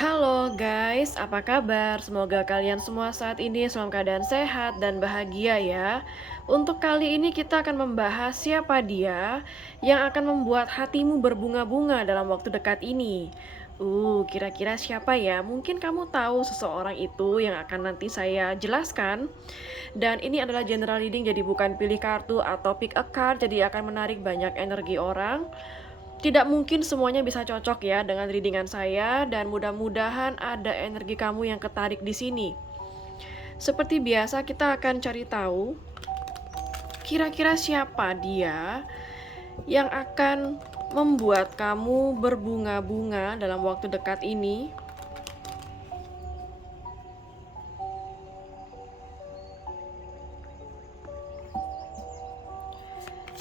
Halo guys, apa kabar? Semoga kalian semua saat ini dalam keadaan sehat dan bahagia ya. Untuk kali ini kita akan membahas siapa dia yang akan membuat hatimu berbunga-bunga dalam waktu dekat ini. Kira-kira siapa ya? Mungkin kamu tahu seseorang itu yang akan nanti saya jelaskan. Dan ini adalah general reading, jadi bukan pilih kartu atau pick a card, jadi akan menarik banyak energi orang. Tidak mungkin semuanya bisa cocok ya dengan readingan saya, dan mudah-mudahan ada energi kamu yang ketarik di sini. Seperti biasa kita akan cari tahu kira-kira siapa dia yang akan membuat kamu berbunga-bunga dalam waktu dekat ini.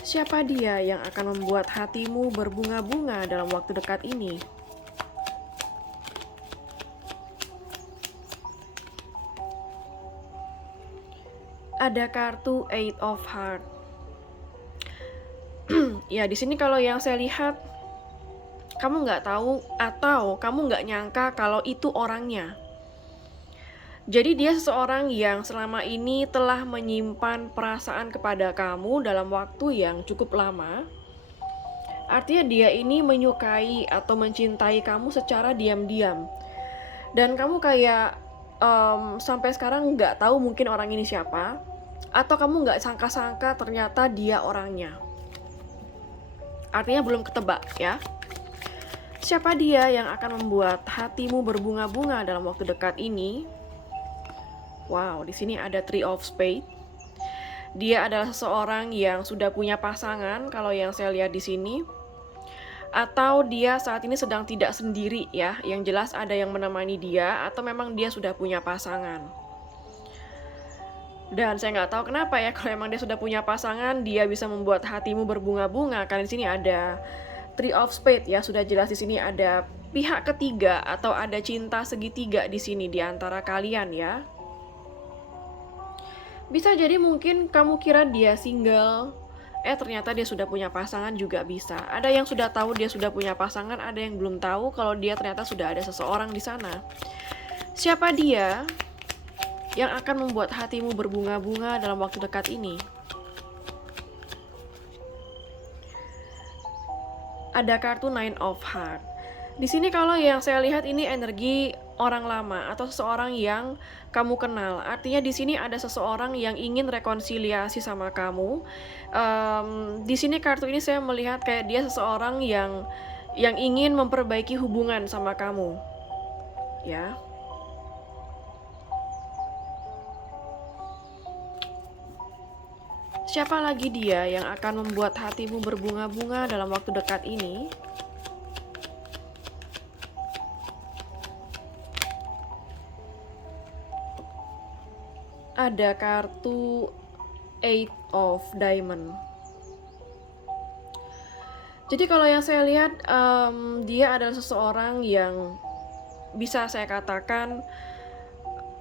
Siapa dia yang akan membuat hatimu berbunga-bunga dalam waktu dekat ini? Ada kartu Eight of Heart. Ya, di sini kalau yang saya lihat, kamu nggak tahu atau kamu nggak nyangka kalau itu orangnya. Jadi dia seseorang yang selama ini telah menyimpan perasaan kepada kamu dalam waktu yang cukup lama. Artinya dia ini menyukai atau mencintai kamu secara diam-diam. Dan kamu kayak sampai sekarang nggak tahu mungkin orang ini siapa. Atau kamu nggak sangka-sangka ternyata dia orangnya. Artinya belum ketebak ya. Siapa dia yang akan membuat hatimu berbunga-bunga dalam waktu dekat ini? Wow, di sini ada Three of Spades. Dia adalah seseorang yang sudah punya pasangan kalau yang saya lihat di sini. Atau dia saat ini sedang tidak sendiri ya. Yang jelas ada yang menemani dia atau memang dia sudah punya pasangan. Dan saya nggak tahu kenapa ya, kalau emang dia sudah punya pasangan, dia bisa membuat hatimu berbunga-bunga. Karena di sini ada Three of Spades ya, sudah jelas di sini ada pihak ketiga atau ada cinta segitiga di sini di antara kalian ya. Bisa jadi mungkin kamu kira dia single, ternyata dia sudah punya pasangan juga bisa. Ada yang sudah tahu dia sudah punya pasangan, ada yang belum tahu kalau dia ternyata sudah ada seseorang di sana. Siapa dia yang akan membuat hatimu berbunga-bunga dalam waktu dekat ini? Ada kartu Nine of Heart. Di sini kalau yang saya lihat ini energi orang lama atau seseorang yang kamu kenal. Artinya di sini ada seseorang yang ingin rekonsiliasi sama kamu. Di sini kartu ini saya melihat kayak dia seseorang yang ingin memperbaiki hubungan sama kamu. Ya. Siapa lagi dia yang akan membuat hatimu berbunga-bunga dalam waktu dekat ini? Ada kartu Eight of Diamond. Jadi kalau yang saya lihat, dia adalah seseorang yang bisa saya katakan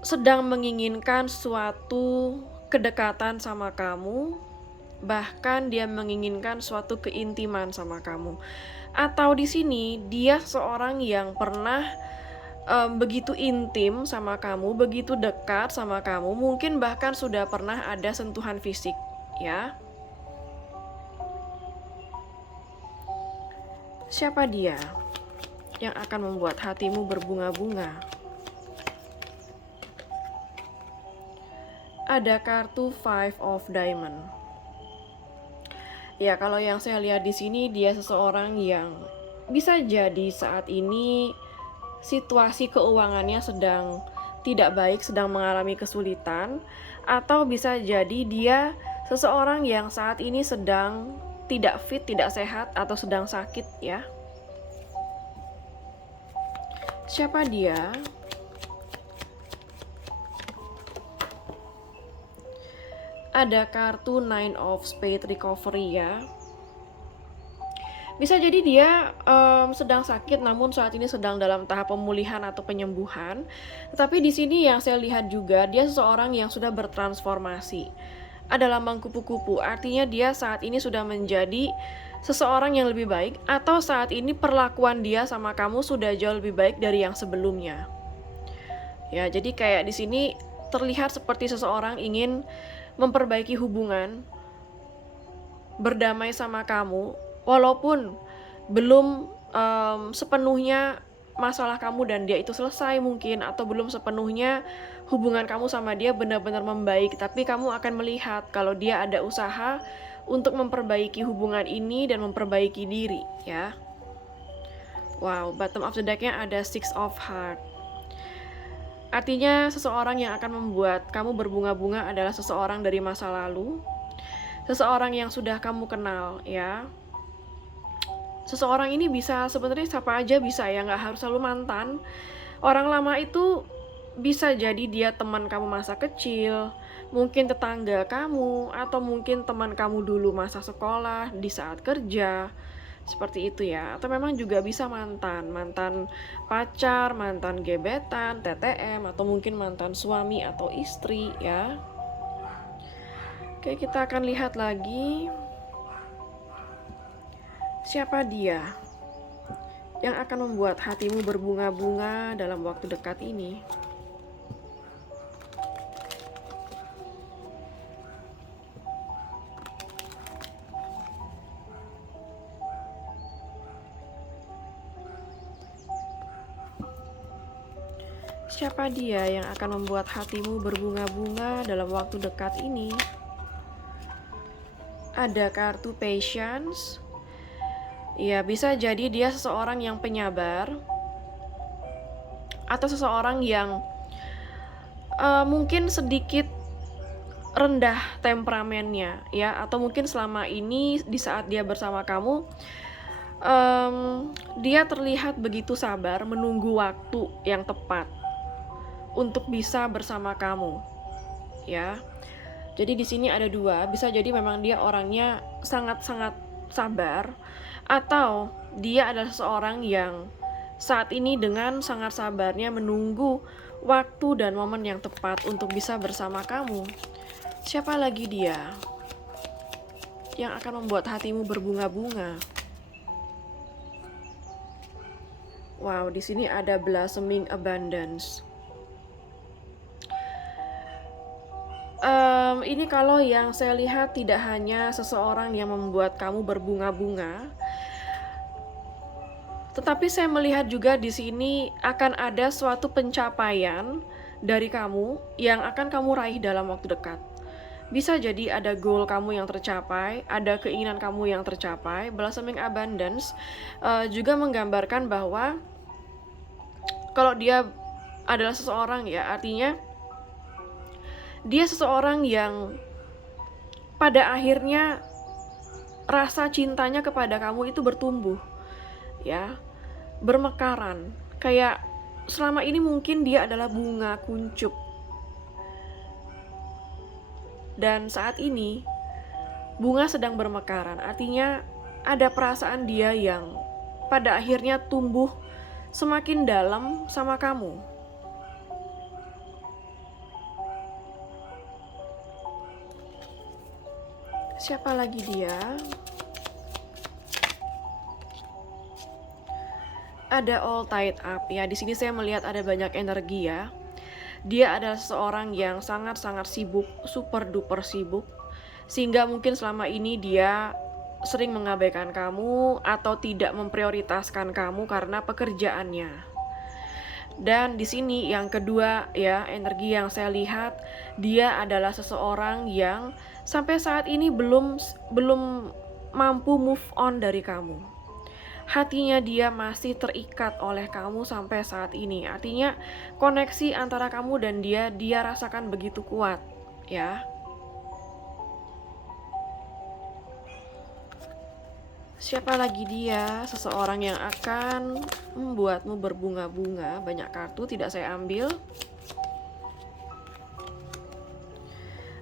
sedang menginginkan suatu kedekatan sama kamu, bahkan dia menginginkan suatu keintiman sama kamu. Atau di sini dia seorang yang pernah begitu intim sama kamu, begitu dekat sama kamu, mungkin bahkan sudah pernah ada sentuhan fisik, ya. Siapa dia yang akan membuat hatimu berbunga-bunga? Ada kartu Five of Diamond. Ya, kalau yang saya lihat di sini dia seseorang yang bisa jadi saat ini situasi keuangannya sedang tidak baik, sedang mengalami kesulitan, atau bisa jadi dia seseorang yang saat ini sedang tidak fit, tidak sehat, atau sedang sakit ya. Siapa dia? Ada kartu Nine of Spades Recovery ya. Bisa jadi dia sedang sakit, namun saat ini sedang dalam tahap pemulihan atau penyembuhan. Tetapi di sini yang saya lihat juga, dia seseorang yang sudah bertransformasi. Ada lambang kupu-kupu, artinya dia saat ini sudah menjadi seseorang yang lebih baik, atau saat ini perlakuan dia sama kamu sudah jauh lebih baik dari yang sebelumnya. Ya, jadi kayak di sini terlihat seperti seseorang ingin memperbaiki hubungan, berdamai sama kamu, walaupun belum sepenuhnya masalah kamu dan dia itu selesai mungkin, atau belum sepenuhnya hubungan kamu sama dia benar-benar membaik, tapi kamu akan melihat kalau dia ada usaha untuk memperbaiki hubungan ini dan memperbaiki diri, ya. Wow, bottom of the deck-nya ada Six of Heart. Artinya seseorang yang akan membuat kamu berbunga-bunga adalah seseorang dari masa lalu, seseorang yang sudah kamu kenal, ya. Seseorang ini bisa sebenarnya siapa aja bisa, ya, nggak harus selalu mantan. Orang lama itu bisa jadi dia teman kamu masa kecil, mungkin tetangga kamu, atau mungkin teman kamu dulu masa sekolah, di saat kerja, seperti itu ya. Atau memang juga bisa mantan pacar, mantan gebetan, TTM, atau mungkin mantan suami atau istri ya. Oke, kita akan lihat lagi siapa dia yang akan membuat hatimu berbunga-bunga dalam waktu dekat ini. Siapa dia yang akan membuat hatimu berbunga-bunga dalam waktu dekat ini? Ada kartu Patience. Ya, bisa jadi dia seseorang yang penyabar, atau seseorang yang mungkin sedikit rendah temperamennya, ya. Atau mungkin selama ini di saat dia bersama kamu, dia terlihat begitu sabar menunggu waktu yang tepat untuk bisa bersama kamu, ya. Jadi di sini ada dua, bisa jadi memang dia orangnya sangat-sangat sabar, atau dia adalah seseorang yang saat ini dengan sangat sabarnya menunggu waktu dan momen yang tepat untuk bisa bersama kamu. Siapa lagi dia yang akan membuat hatimu berbunga-bunga? Wow, di sini ada Blossoming Abundance. Ini kalau yang saya lihat tidak hanya seseorang yang membuat kamu berbunga-bunga, tetapi saya melihat juga di sini akan ada suatu pencapaian dari kamu yang akan kamu raih dalam waktu dekat. Bisa jadi ada goal kamu yang tercapai, ada keinginan kamu yang tercapai. Blossoming Abundance juga menggambarkan bahwa kalau dia adalah seseorang, ya, artinya dia seseorang yang pada akhirnya rasa cintanya kepada kamu itu bertumbuh, ya, bermekaran. Kayak selama ini mungkin dia adalah bunga kuncup, dan saat ini bunga sedang bermekaran. Artinya ada perasaan dia yang pada akhirnya tumbuh semakin dalam sama kamu. Siapa lagi dia? Ada All Tied Up, ya. Di sini saya melihat ada banyak energi, ya. Dia adalah seseorang yang sangat-sangat sibuk, super duper sibuk, sehingga mungkin selama ini dia sering mengabaikan kamu atau tidak memprioritaskan kamu karena pekerjaannya. Dan di sini yang kedua, ya, energi yang saya lihat, dia adalah seseorang yang sampai saat ini belum mampu move on dari kamu. Hatinya dia masih terikat oleh kamu sampai saat ini. Artinya koneksi antara kamu dan dia rasakan begitu kuat, ya. Siapa lagi dia? Seseorang yang akan membuatmu berbunga-bunga. Banyak kartu tidak saya ambil.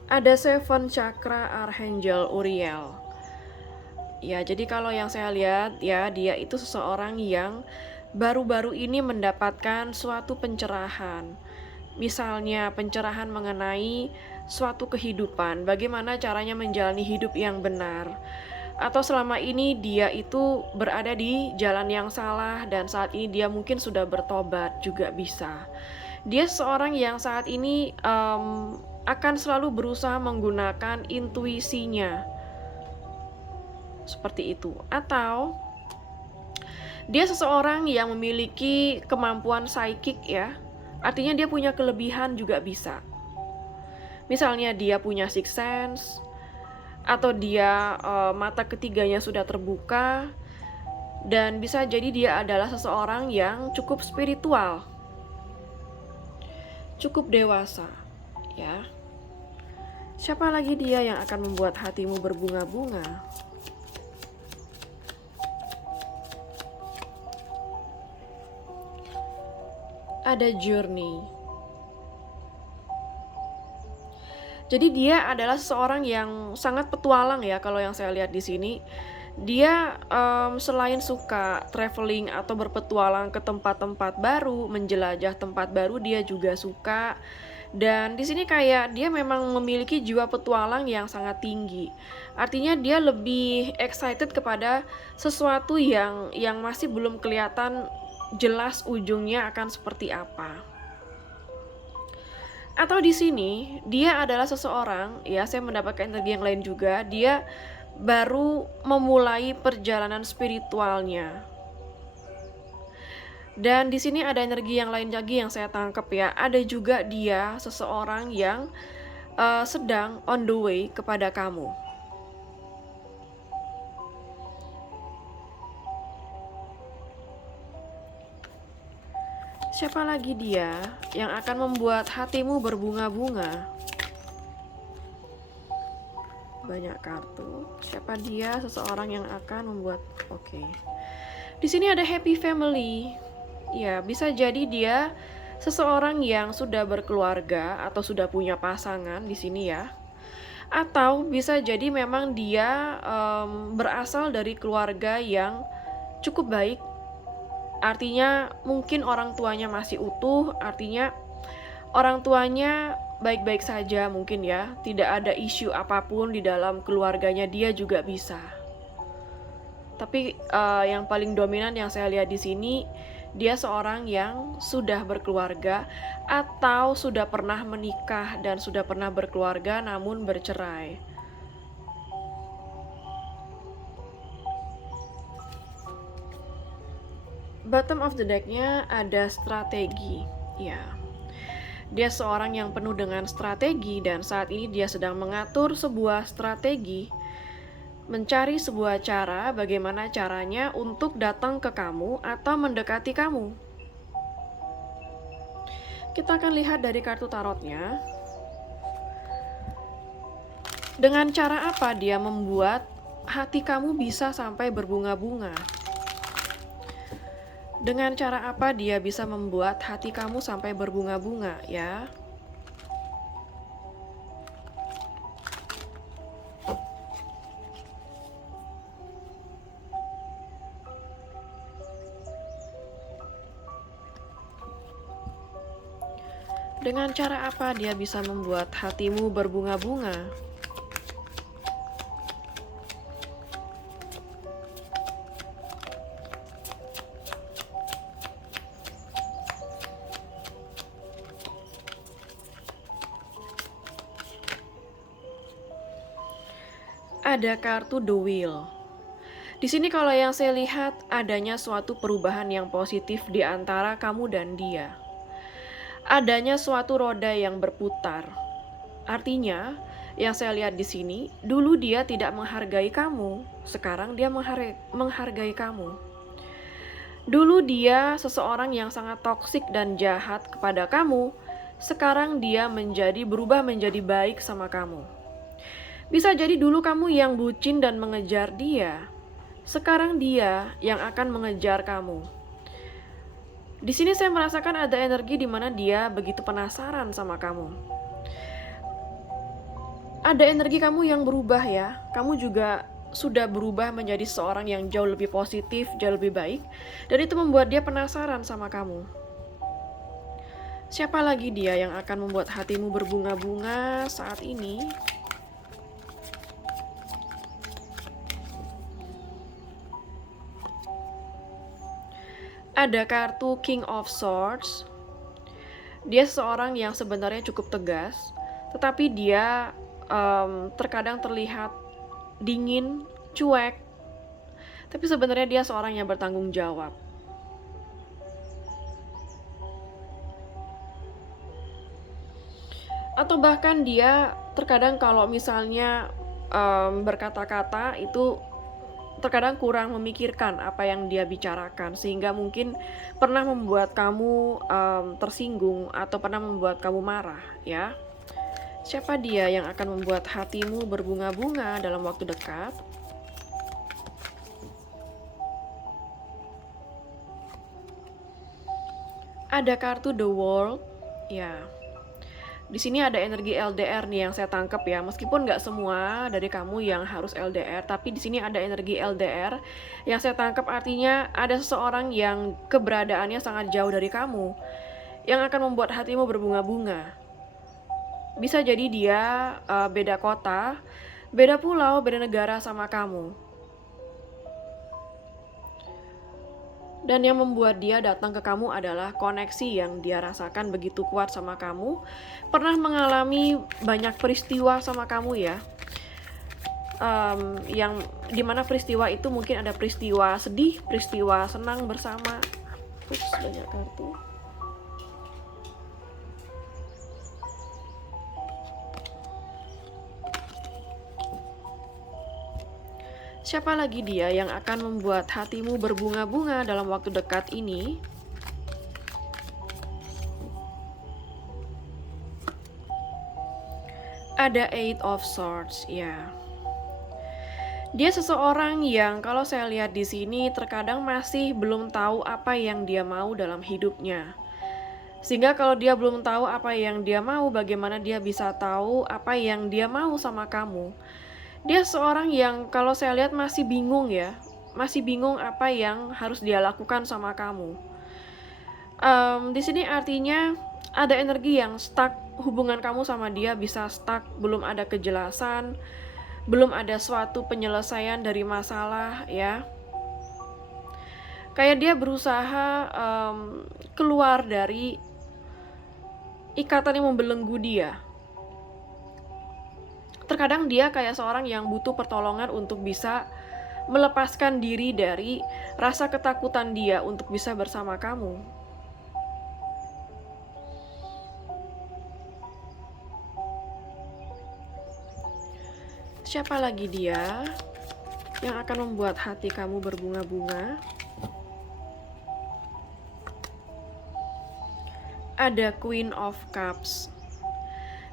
Ada Seven Chakra Archangel Uriel. Ya, jadi kalau yang saya lihat, ya, dia itu seseorang yang baru-baru ini mendapatkan suatu pencerahan. Misalnya pencerahan mengenai suatu kehidupan, bagaimana caranya menjalani hidup yang benar. Atau selama ini dia itu berada di jalan yang salah dan saat ini dia mungkin sudah bertobat juga bisa. Dia seorang yang saat ini akan selalu berusaha menggunakan intuisinya, seperti itu. Atau dia seseorang yang memiliki kemampuan psychic ya, artinya dia punya kelebihan juga bisa. Misalnya dia punya sixth sense, atau dia mata ketiganya sudah terbuka, dan bisa jadi dia adalah seseorang yang cukup spiritual, cukup dewasa, ya. Siapa lagi dia yang akan membuat hatimu berbunga-bunga? Ada journey. Jadi dia adalah seseorang yang sangat petualang ya, kalau yang saya lihat di sini. Dia selain suka traveling atau berpetualang ke tempat-tempat baru, menjelajah tempat baru, dia juga suka. Dan di sini kayak dia memang memiliki jiwa petualang yang sangat tinggi. Artinya dia lebih excited kepada sesuatu yang masih belum kelihatan jelas ujungnya akan seperti apa. Atau di sini dia adalah seseorang, ya saya mendapatkan energi yang lain juga, dia baru memulai perjalanan spiritualnya. Dan di sini ada energi yang lain lagi yang saya tangkap ya. Ada juga dia seseorang yang sedang on the way kepada kamu. Siapa lagi dia yang akan membuat hatimu berbunga-bunga? Banyak kartu. Siapa dia seseorang yang akan membuat oke. Di sini ada happy family. Ya, bisa jadi dia seseorang yang sudah berkeluarga atau sudah punya pasangan di sini ya. Atau bisa jadi memang dia berasal dari keluarga yang cukup baik. Artinya mungkin orang tuanya masih utuh, artinya orang tuanya baik-baik saja mungkin ya, tidak ada isu apapun di dalam keluarganya, dia juga bisa. Tapi yang paling dominan yang saya lihat di sini, dia seorang yang sudah berkeluarga atau sudah pernah menikah dan sudah pernah berkeluarga namun bercerai. Bottom of the deck-nya ada strategi, ya. Dia seorang yang penuh dengan strategi dan saat ini dia sedang mengatur sebuah strategi, mencari sebuah cara bagaimana caranya untuk datang ke kamu atau mendekati kamu. Kita akan lihat dari kartu tarotnya. Dengan cara apa dia membuat hati kamu bisa sampai berbunga-bunga? Dengan cara apa dia bisa membuat hati kamu sampai berbunga-bunga ya? Dengan cara apa dia bisa membuat hatimu berbunga-bunga? Ada kartu The Wheel. Di sini kalau yang saya lihat adanya suatu perubahan yang positif di antara kamu dan dia. Adanya suatu roda yang berputar. Artinya, yang saya lihat di sini, dulu dia tidak menghargai kamu, sekarang dia menghargai kamu. Dulu dia seseorang yang sangat toksik dan jahat kepada kamu, sekarang dia berubah menjadi baik sama kamu. Bisa jadi dulu kamu yang bucin dan mengejar dia, sekarang dia yang akan mengejar kamu. Di sini saya merasakan ada energi di mana dia begitu penasaran sama kamu. Ada energi kamu yang berubah ya, kamu juga sudah berubah menjadi seorang yang jauh lebih positif, jauh lebih baik, dan itu membuat dia penasaran sama kamu. Siapa lagi dia yang akan membuat hatimu berbunga-bunga saat ini? Ada kartu King of Swords. Dia seseorang yang sebenarnya cukup tegas, tetapi dia terkadang terlihat dingin, cuek, tapi sebenarnya dia seorang yang bertanggung jawab. Atau bahkan dia terkadang kalau misalnya berkata-kata itu terkadang kurang memikirkan apa yang dia bicarakan, sehingga mungkin pernah membuat kamu tersinggung atau pernah membuat kamu marah, ya. Siapa dia yang akan membuat hatimu berbunga-bunga dalam waktu dekat? Ada kartu The World, ya. Di sini ada energi LDR nih yang saya tangkap ya. Meskipun nggak semua dari kamu yang harus LDR, tapi di sini ada energi LDR yang saya tangkap, artinya ada seseorang yang keberadaannya sangat jauh dari kamu, yang akan membuat hatimu berbunga-bunga. Bisa jadi dia beda kota, beda pulau, beda negara sama kamu. Dan yang membuat dia datang ke kamu adalah koneksi yang dia rasakan begitu kuat sama kamu. Pernah mengalami banyak peristiwa sama kamu ya. Yang dimana peristiwa itu mungkin ada peristiwa sedih, peristiwa senang bersama. Ups, banyak kartu. Siapa lagi dia yang akan membuat hatimu berbunga-bunga dalam waktu dekat ini? Ada Eight of Swords, ya. Dia seseorang yang kalau saya lihat di sini terkadang masih belum tahu apa yang dia mau dalam hidupnya. Sehingga kalau dia belum tahu apa yang dia mau, bagaimana dia bisa tahu apa yang dia mau sama kamu? Dia seorang yang kalau saya lihat masih bingung ya, masih bingung apa yang harus dia lakukan sama kamu. Di sini artinya ada energi yang stuck, hubungan kamu sama dia bisa stuck, belum ada kejelasan, belum ada suatu penyelesaian dari masalah ya. Kayak dia berusaha keluar dari ikatan yang membelenggu dia. Terkadang dia kayak seorang yang butuh pertolongan untuk bisa melepaskan diri dari rasa ketakutan dia untuk bisa bersama kamu. Siapa lagi dia yang akan membuat hati kamu berbunga-bunga? Ada Queen of Cups.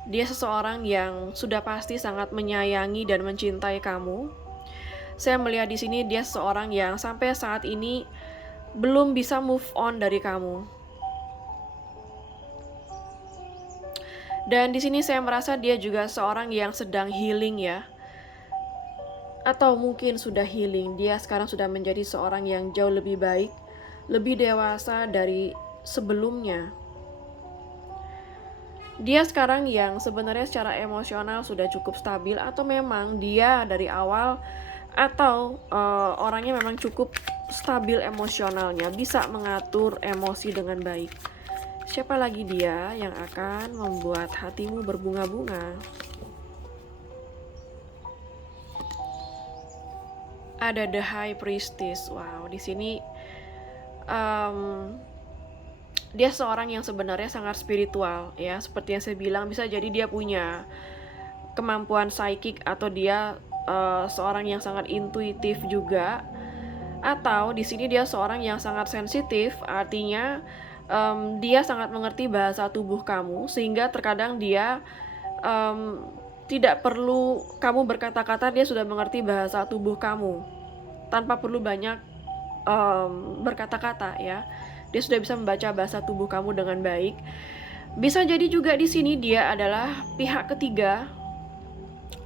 Dia seseorang yang sudah pasti sangat menyayangi dan mencintai kamu. Saya melihat di sini dia seseorang yang sampai saat ini belum bisa move on dari kamu. Dan di sini saya merasa dia juga seorang yang sedang healing ya. Atau mungkin sudah healing. Dia sekarang sudah menjadi seorang yang jauh lebih baik, lebih dewasa dari sebelumnya. Dia sekarang yang sebenarnya secara emosional sudah cukup stabil, atau memang dia dari awal atau orangnya memang cukup stabil emosionalnya, bisa mengatur emosi dengan baik. Siapa lagi dia yang akan membuat hatimu berbunga-bunga? Ada The High Priestess. Wow, di sini dia seorang yang sebenarnya sangat spiritual ya, seperti yang saya bilang, bisa jadi dia punya kemampuan psychic atau dia seorang yang sangat intuitif juga, atau di sini dia seorang yang sangat sensitif, artinya dia sangat mengerti bahasa tubuh kamu, sehingga terkadang dia tidak perlu kamu berkata-kata, dia sudah mengerti bahasa tubuh kamu tanpa perlu banyak berkata-kata ya. Dia sudah bisa membaca bahasa tubuh kamu dengan baik. Bisa jadi juga di sini dia adalah pihak ketiga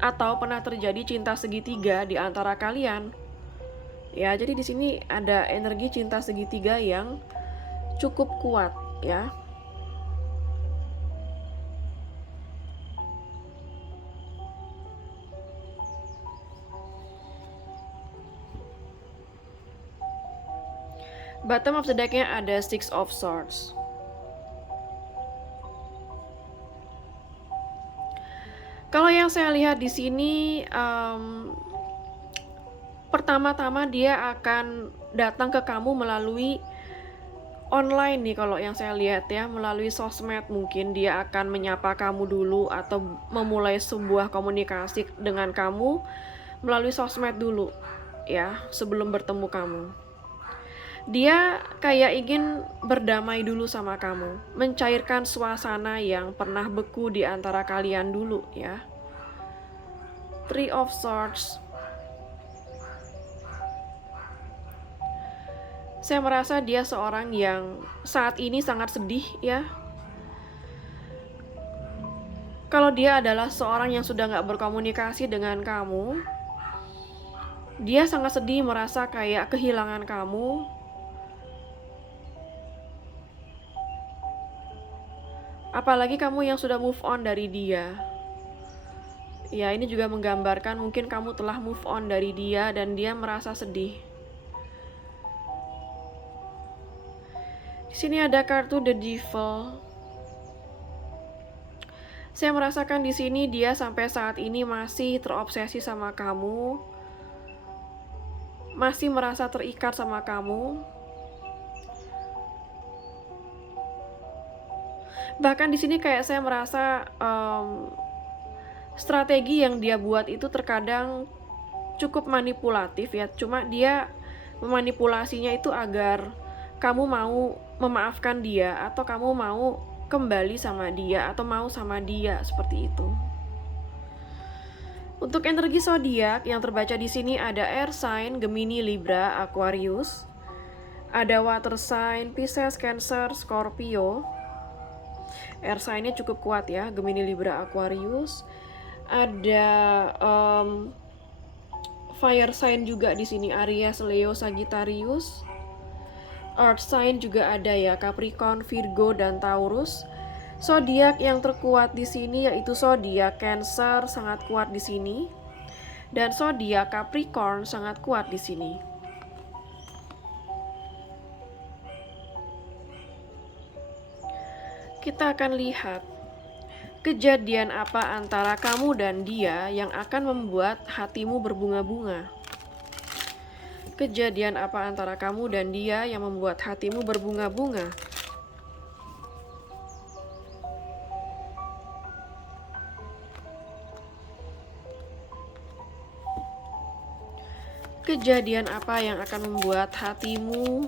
atau pernah terjadi cinta segitiga di antara kalian. Ya, jadi di sini ada energi cinta segitiga yang cukup kuat ya. Bottom of the deck-nya ada Six of Swords. Kalau yang saya lihat di sini, pertama-tama dia akan datang ke kamu melalui online nih, kalau yang saya lihat ya, melalui sosmed. Mungkin dia akan menyapa kamu dulu atau memulai sebuah komunikasi dengan kamu melalui sosmed dulu ya, sebelum bertemu kamu. Dia kayak ingin berdamai dulu sama kamu, mencairkan suasana yang pernah beku di antara kalian dulu ya. Three of Swords. Saya merasa dia seorang yang saat ini sangat sedih ya. Kalau dia adalah seorang yang sudah gak berkomunikasi dengan kamu, dia sangat sedih, merasa kayak kehilangan kamu. Apalagi kamu yang sudah move on dari dia. Ya, ini juga menggambarkan mungkin kamu telah move on dari dia dan dia merasa sedih. Di sini ada kartu The Devil. Saya merasakan di sini dia sampai saat ini masih terobsesi sama kamu, masih merasa terikat sama kamu. Bahkan di sini kayak saya merasa strategi yang dia buat itu terkadang cukup manipulatif ya. Cuma dia memanipulasinya itu agar kamu mau memaafkan dia, atau kamu mau kembali sama dia, atau mau sama dia, seperti itu. Untuk energi zodiak yang terbaca di sini ada air sign Gemini, Libra, Aquarius. Ada water sign Pisces, Cancer, Scorpio. Air sign-nya cukup kuat ya, Gemini, Libra, Aquarius. Ada fire sign juga di sini, Aries, Leo, Sagittarius. Earth sign juga ada ya, Capricorn, Virgo, dan Taurus. Zodiak yang terkuat di sini yaitu zodiak Cancer, sangat kuat di sini. Dan zodiak Capricorn sangat kuat di sini. Kita akan lihat kejadian apa antara kamu dan dia yang akan membuat hatimu berbunga-bunga. Kejadian apa antara kamu dan dia yang membuat hatimu berbunga-bunga? Kejadian apa yang akan membuat hatimu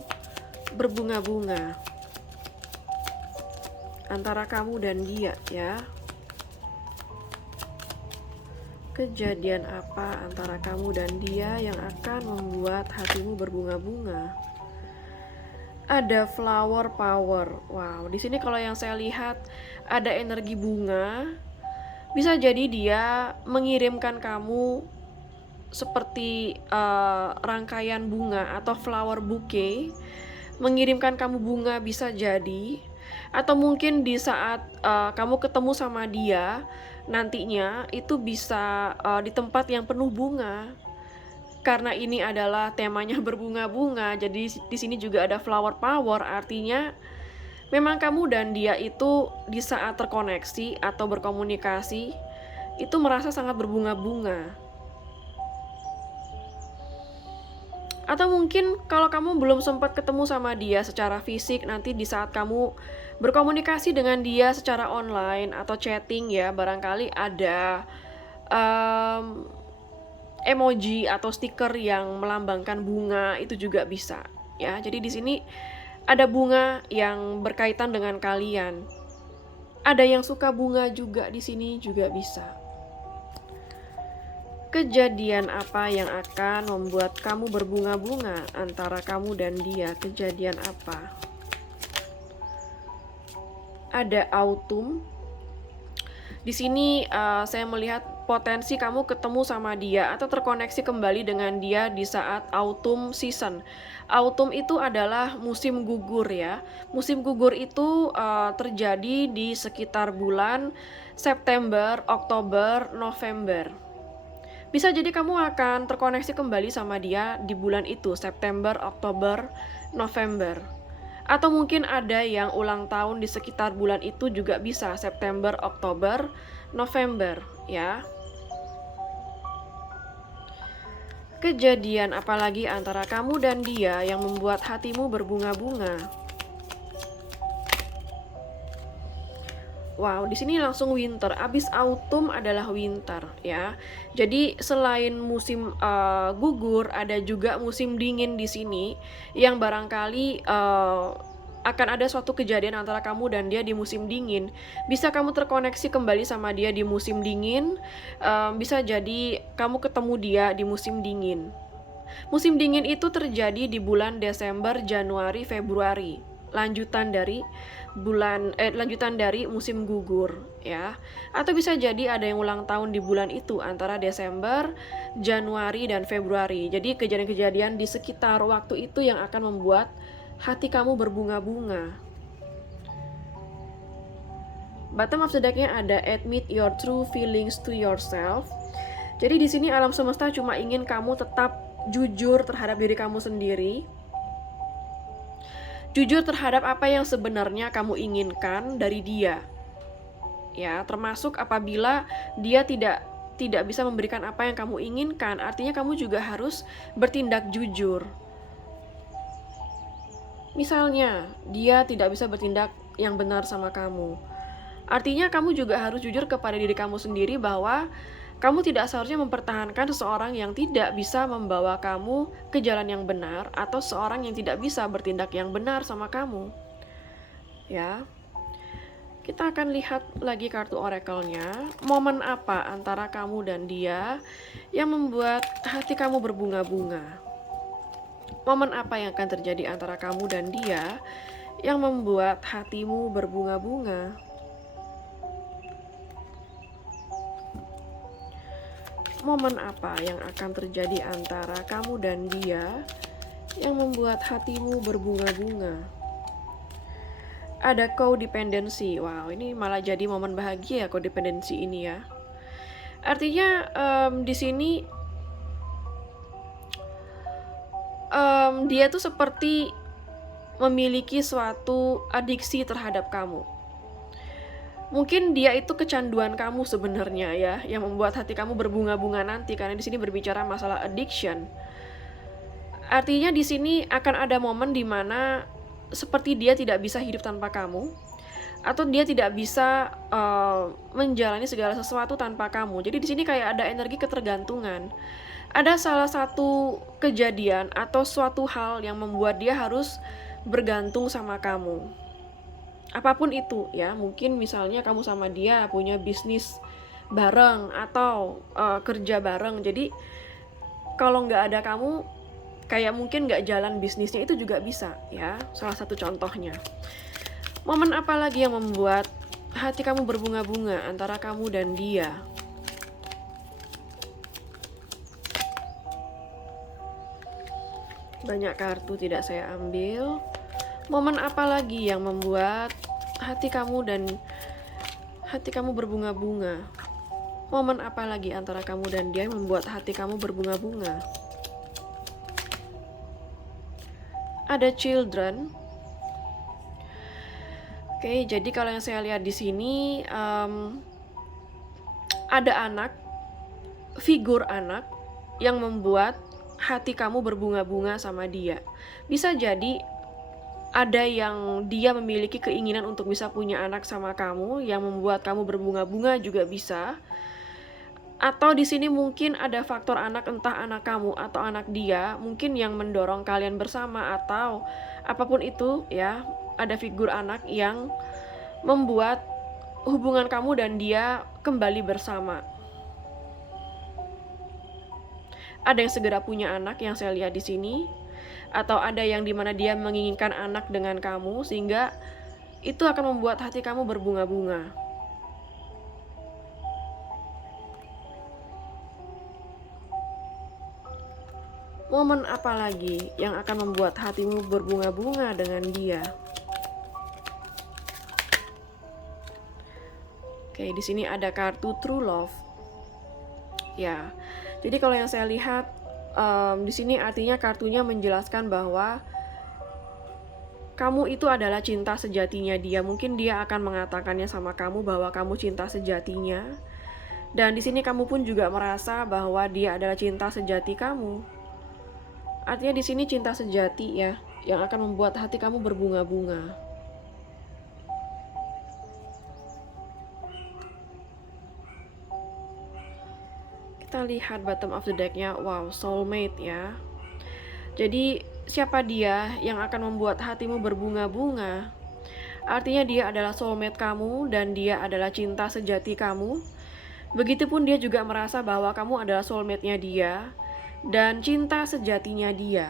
berbunga-bunga antara kamu dan dia ya? Kejadian apa antara kamu dan dia yang akan membuat hatimu berbunga-bunga? Ada flower power. Wow, di sini kalau yang saya lihat ada energi bunga. Bisa jadi dia mengirimkan kamu seperti rangkaian bunga atau flower bouquet. Mengirimkan kamu bunga bisa jadi. Atau mungkin di saat kamu ketemu sama dia nantinya itu bisa di tempat yang penuh bunga. Karena ini adalah temanya berbunga-bunga, jadi di sini juga ada flower power, artinya memang kamu dan dia itu di saat terkoneksi atau berkomunikasi itu merasa sangat berbunga-bunga. Atau mungkin kalau kamu belum sempat ketemu sama dia secara fisik, nanti di saat kamu berkomunikasi dengan dia secara online atau chatting ya, barangkali ada emoji atau stiker yang melambangkan bunga, itu juga bisa ya. Jadi di sini ada bunga yang berkaitan dengan kalian. Ada yang suka bunga juga di sini juga bisa. Kejadian apa yang akan membuat kamu berbunga-bunga antara kamu dan dia? Kejadian apa? Ada autumn. Di sini saya melihat potensi kamu ketemu sama dia atau terkoneksi kembali dengan dia di saat autumn season. Autumn itu adalah musim gugur ya. Musim gugur itu terjadi di sekitar bulan September, Oktober, November. Bisa jadi kamu akan terkoneksi kembali sama dia di bulan itu, September, Oktober, November. Atau mungkin ada yang ulang tahun di sekitar bulan itu juga bisa, September, Oktober, November, ya. Kejadian apalagi antara kamu dan dia yang membuat hatimu berbunga-bunga? Wow, di sini langsung winter. Abis autumn adalah winter, ya. Jadi selain musim gugur, ada juga musim dingin di sini yang barangkali akan ada suatu kejadian antara kamu dan dia di musim dingin. Bisa kamu terkoneksi kembali sama dia di musim dingin, bisa jadi kamu ketemu dia di musim dingin. Musim dingin itu terjadi di bulan Desember, Januari, Februari. Lanjutan dari musim gugur, ya. Atau bisa jadi ada yang ulang tahun di bulan itu antara Desember, Januari, dan Februari. Jadi kejadian-kejadian di sekitar waktu itu yang akan membuat hati kamu berbunga-bunga. Bottom of the deck-nya ada admit your true feelings to yourself. Jadi di sini alam semesta cuma ingin kamu tetap jujur terhadap diri kamu sendiri. Jujur terhadap apa yang sebenarnya kamu inginkan dari dia. Ya, termasuk apabila dia tidak bisa memberikan apa yang kamu inginkan, artinya kamu juga harus bertindak jujur. Misalnya, dia tidak bisa bertindak yang benar sama kamu. Artinya kamu juga harus jujur kepada diri kamu sendiri bahwa kamu tidak seharusnya mempertahankan seseorang yang tidak bisa membawa kamu ke jalan yang benar atau seorang yang tidak bisa bertindak yang benar sama kamu. Ya. Kita akan lihat lagi kartu oracle-nya. Momen apa antara kamu dan dia yang membuat hati kamu berbunga-bunga? Momen apa yang akan terjadi antara kamu dan dia yang membuat hatimu berbunga-bunga? Momen apa yang akan terjadi antara kamu dan dia yang membuat hatimu berbunga-bunga? Ada codependency. Wow, ini malah jadi momen bahagia codependency ini ya. Artinya di sini dia tuh seperti memiliki suatu adiksi terhadap kamu. Mungkin dia itu kecanduan kamu sebenarnya ya, yang membuat hati kamu berbunga-bunga nanti, karena di sini berbicara masalah addiction. Artinya di sini akan ada momen di mana seperti dia tidak bisa hidup tanpa kamu, atau dia tidak bisa menjalani segala sesuatu tanpa kamu. Jadi di sini kayak ada energi ketergantungan. Ada salah satu kejadian atau suatu hal yang membuat dia harus bergantung sama kamu. Apapun itu ya, mungkin misalnya kamu sama dia punya bisnis bareng atau kerja bareng. Jadi kalau nggak ada kamu, kayak mungkin nggak jalan bisnisnya, itu juga bisa ya, salah satu contohnya. Momen apa lagi yang membuat hati kamu berbunga-bunga antara kamu dan dia? Banyak kartu tidak saya ambil. Momen apa lagi yang membuat hati kamu berbunga-bunga? Momen apa lagi antara kamu dan dia yang membuat hati kamu berbunga-bunga? Ada children. Oke, jadi kalau yang saya lihat di sini ada anak, figur anak yang membuat hati kamu berbunga-bunga sama dia. Bisa jadi ada yang dia memiliki keinginan untuk bisa punya anak sama kamu yang membuat kamu berbunga-bunga juga bisa. Atau di sini mungkin ada faktor anak, entah anak kamu atau anak dia, mungkin yang mendorong kalian bersama atau apapun itu ya. Ada figur anak yang membuat hubungan kamu dan dia kembali bersama. Ada yang segera punya anak yang saya lihat di sini. Atau ada yang dimana dia menginginkan anak dengan kamu, sehingga itu akan membuat hati kamu berbunga-bunga. Momen apa lagi yang akan membuat hatimu berbunga-bunga dengan dia? Oke, di sini ada kartu True Love. Ya, jadi kalau yang saya lihat di sini artinya kartunya menjelaskan bahwa kamu itu adalah cinta sejatinya dia. Mungkin dia akan mengatakannya sama kamu bahwa kamu cinta sejatinya. Dan di sini kamu pun juga merasa bahwa dia adalah cinta sejati kamu. Artinya di sini cinta sejati ya, yang akan membuat hati kamu berbunga-bunga. Kita lihat bottom of the deck-nya. Wow, soulmate ya. Jadi siapa dia yang akan membuat hatimu berbunga-bunga? Artinya dia adalah soulmate kamu dan dia adalah cinta sejati kamu. Begitupun dia juga merasa bahwa kamu adalah soulmate-nya dia dan cinta sejatinya dia.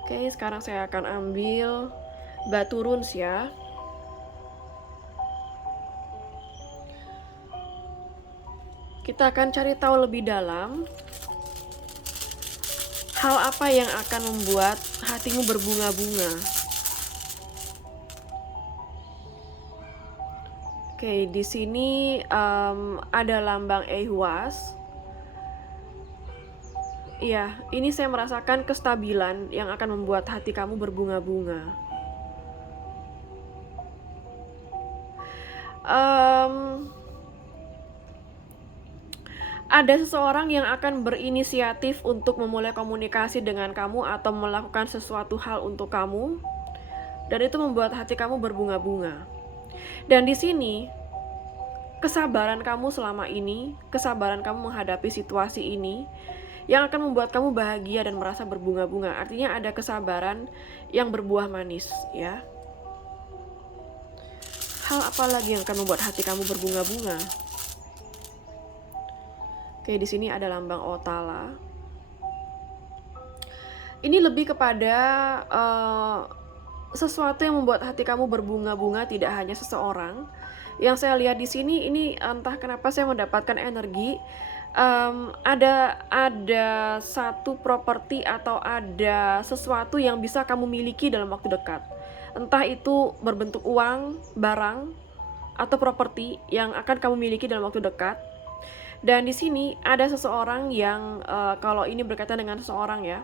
Oke, sekarang saya akan ambil batu runes ya. Kita akan cari tahu lebih dalam hal apa yang akan membuat hatimu berbunga-bunga. Oke, di sini ada lambang ehwas. Iya, ini saya merasakan kestabilan yang akan membuat hati kamu berbunga-bunga. Ada seseorang yang akan berinisiatif untuk memulai komunikasi dengan kamu atau melakukan sesuatu hal untuk kamu, dan itu membuat hati kamu berbunga-bunga. Dan di sini kesabaran kamu selama ini, kesabaran kamu menghadapi situasi ini yang akan membuat kamu bahagia dan merasa berbunga-bunga. Artinya ada kesabaran yang berbuah manis ya. Hal apa lagi yang akan membuat hati kamu berbunga-bunga? Oke, di sini ada lambang Otala. Ini lebih kepada sesuatu yang membuat hati kamu berbunga-bunga, tidak hanya seseorang. Yang saya lihat di sini, ini entah kenapa saya mendapatkan energi ada satu properti atau ada sesuatu yang bisa kamu miliki dalam waktu dekat. Entah itu berbentuk uang, barang, atau properti yang akan kamu miliki dalam waktu dekat. Dan di sini ada seseorang yang kalau ini berkaitan dengan seseorang ya,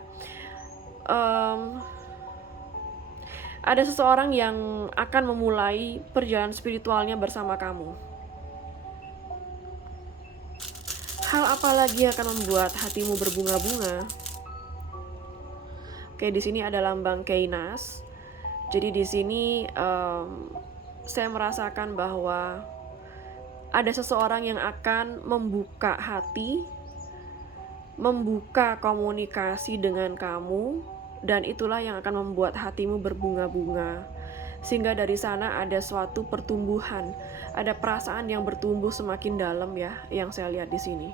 ada seseorang yang akan memulai perjalanan spiritualnya bersama kamu. Hal apa lagi yang akan membuat hatimu berbunga-bunga? Oke, di sini ada lambang Keinas. Jadi di sini saya merasakan bahwa ada seseorang yang akan membuka hati, membuka komunikasi dengan kamu, dan itulah yang akan membuat hatimu berbunga-bunga. Sehingga dari sana ada suatu pertumbuhan, ada perasaan yang bertumbuh semakin dalam ya, yang saya lihat di sini.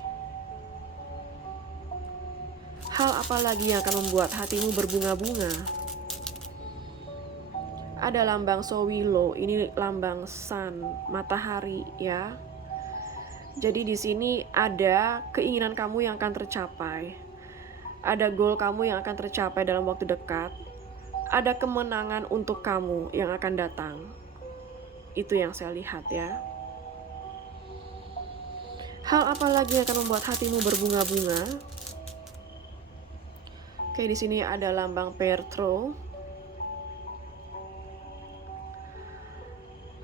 Hal apa lagi yang akan membuat hatimu berbunga-bunga? Ada lambang Sowilo, ini lambang sun, matahari ya. Jadi di sini ada keinginan kamu yang akan tercapai. Ada goal kamu yang akan tercapai dalam waktu dekat. Ada kemenangan untuk kamu yang akan datang. Itu yang saya lihat ya. Hal apa lagi yang akan membuat hatimu berbunga-bunga? Oke, di sini ada lambang Pertro.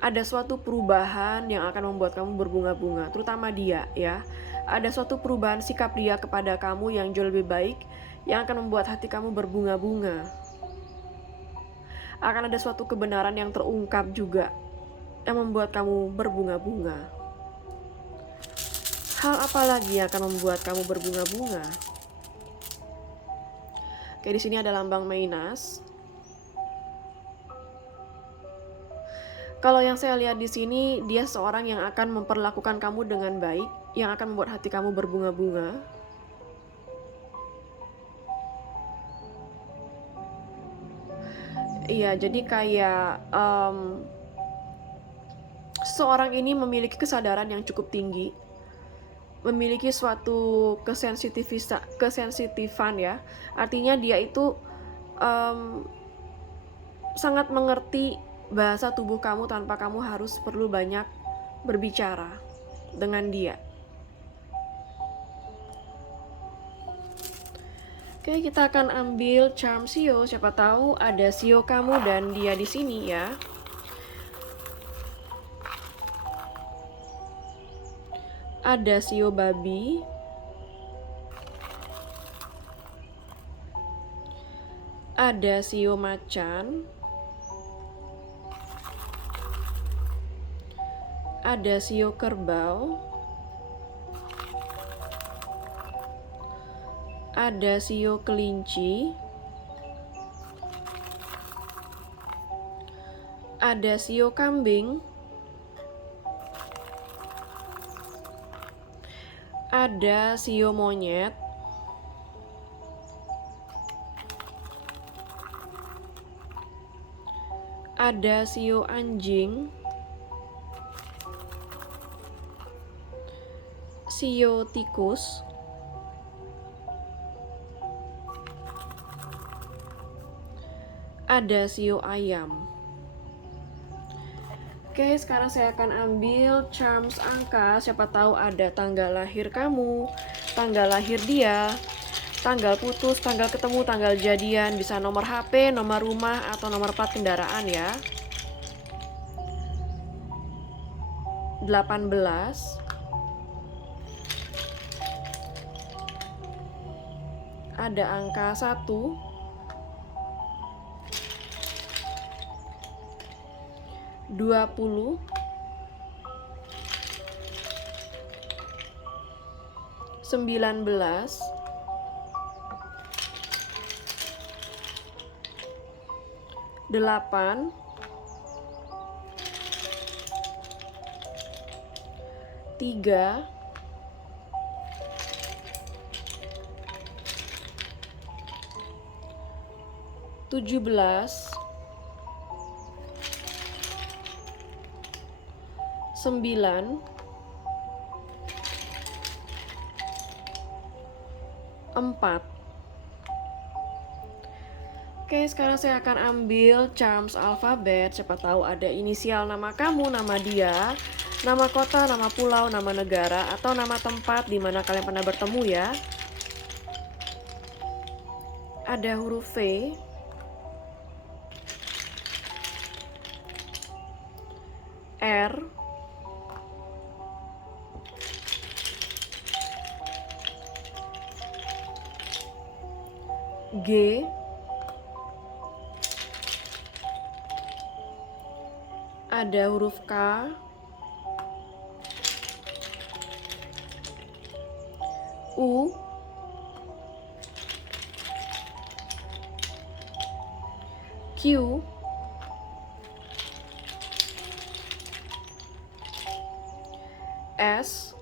Ada suatu perubahan yang akan membuat kamu berbunga-bunga, terutama dia ya. Ada suatu perubahan sikap dia kepada kamu yang jauh lebih baik, yang akan membuat hati kamu berbunga-bunga. Akan ada suatu kebenaran yang terungkap juga, yang membuat kamu berbunga-bunga. Hal apa lagi yang akan membuat kamu berbunga-bunga? Oke, di sini ada lambang Mainas. Kalau yang saya lihat di sini, dia seorang yang akan memperlakukan kamu dengan baik, yang akan membuat hati kamu berbunga-bunga. Iya, jadi kayak seorang ini memiliki kesadaran yang cukup tinggi, memiliki suatu kesensitifan ya. Artinya dia itu sangat mengerti bahasa tubuh kamu tanpa kamu harus perlu banyak berbicara dengan dia. Oke, kita akan ambil charm Sio. Siapa tahu ada Sio kamu dan dia di sini ya. Ada Sio babi. Ada Sio macan. Ada Sio kerbau. Ada Sio kelinci. Ada Sio kambing. Ada Sio monyet. Ada Sio anjing. Sio tikus. Ada Sio ayam. Oke, sekarang saya akan ambil charms angka. Siapa tahu ada tanggal lahir kamu, tanggal lahir dia, tanggal putus, tanggal ketemu, tanggal jadian, bisa nomor HP, nomor rumah, atau nomor plat kendaraan ya. 18. Ada angka 1. 20. 19. 8. 3. 17. 9. 4. Oke, sekarang saya akan ambil charms alfabet. Siapa tahu ada inisial nama kamu, nama dia, nama kota, nama pulau, nama negara, atau nama tempat di mana kalian pernah bertemu ya. Ada huruf V. R. G. Ada huruf K. U. Q. S.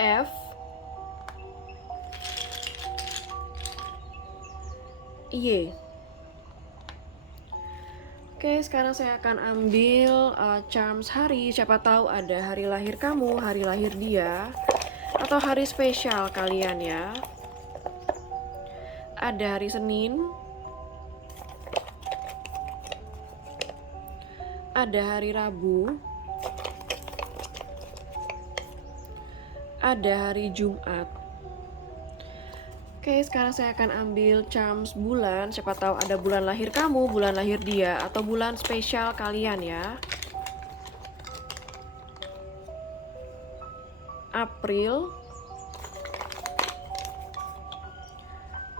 F. Y. Oke, sekarang saya akan ambil charms hari. Siapa tahu ada hari lahir kamu, hari lahir dia, atau hari spesial kalian ya. Ada hari Senin. Ada hari Rabu. Ada hari Jumat. Oke, sekarang saya akan ambil charms bulan. Siapa tahu ada bulan lahir kamu, bulan lahir dia, atau bulan spesial kalian ya. April.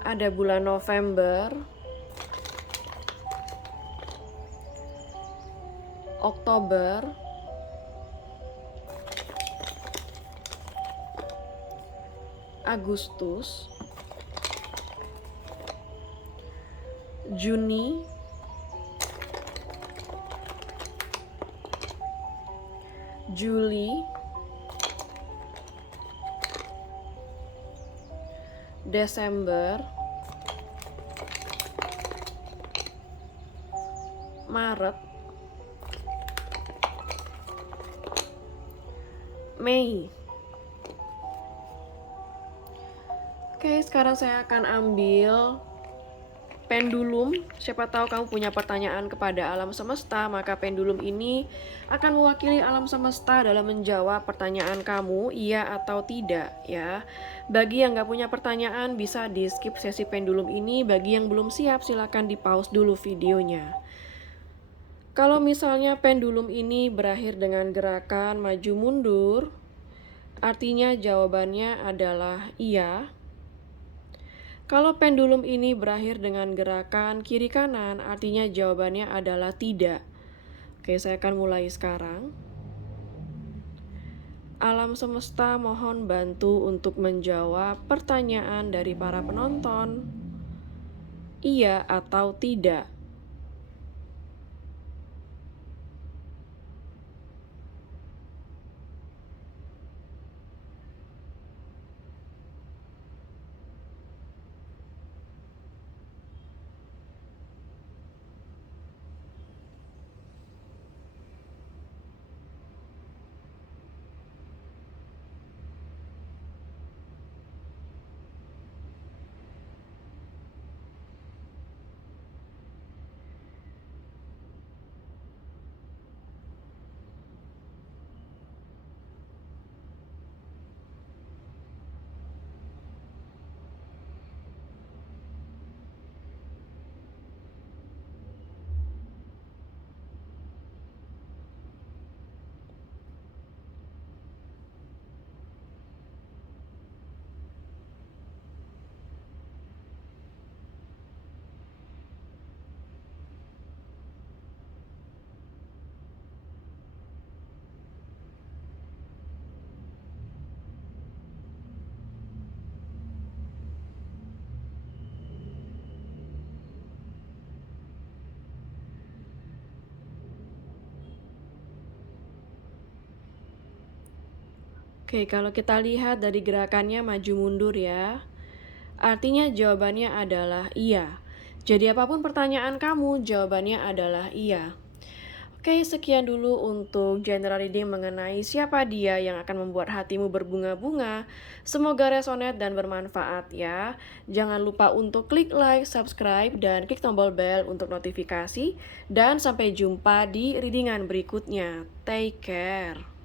Ada bulan November. Oktober. Agustus. Juni. Juli. Desember. Maret. Mei. Oke, sekarang saya akan ambil pendulum. Siapa tahu kamu punya pertanyaan kepada alam semesta, maka pendulum ini akan mewakili alam semesta dalam menjawab pertanyaan kamu, iya atau tidak ya. Bagi yang nggak punya pertanyaan, bisa di skip sesi pendulum ini. Bagi yang belum siap, silakan di pause dulu videonya. Kalau misalnya pendulum ini berakhir dengan gerakan maju mundur, artinya jawabannya adalah iya. Kalau pendulum ini berakhir dengan gerakan kiri kanan, artinya jawabannya adalah tidak. Oke, saya akan mulai sekarang. Alam semesta mohon bantu untuk menjawab pertanyaan dari para penonton. Iya atau tidak? Oke, kalau kita lihat dari gerakannya maju mundur ya, artinya jawabannya adalah iya. Jadi apapun pertanyaan kamu, jawabannya adalah iya. Oke, sekian dulu untuk general reading mengenai siapa dia yang akan membuat hatimu berbunga-bunga. Semoga resonate dan bermanfaat ya. Jangan lupa untuk klik like, subscribe, dan klik tombol bell untuk notifikasi. Dan sampai jumpa di readingan berikutnya. Take care.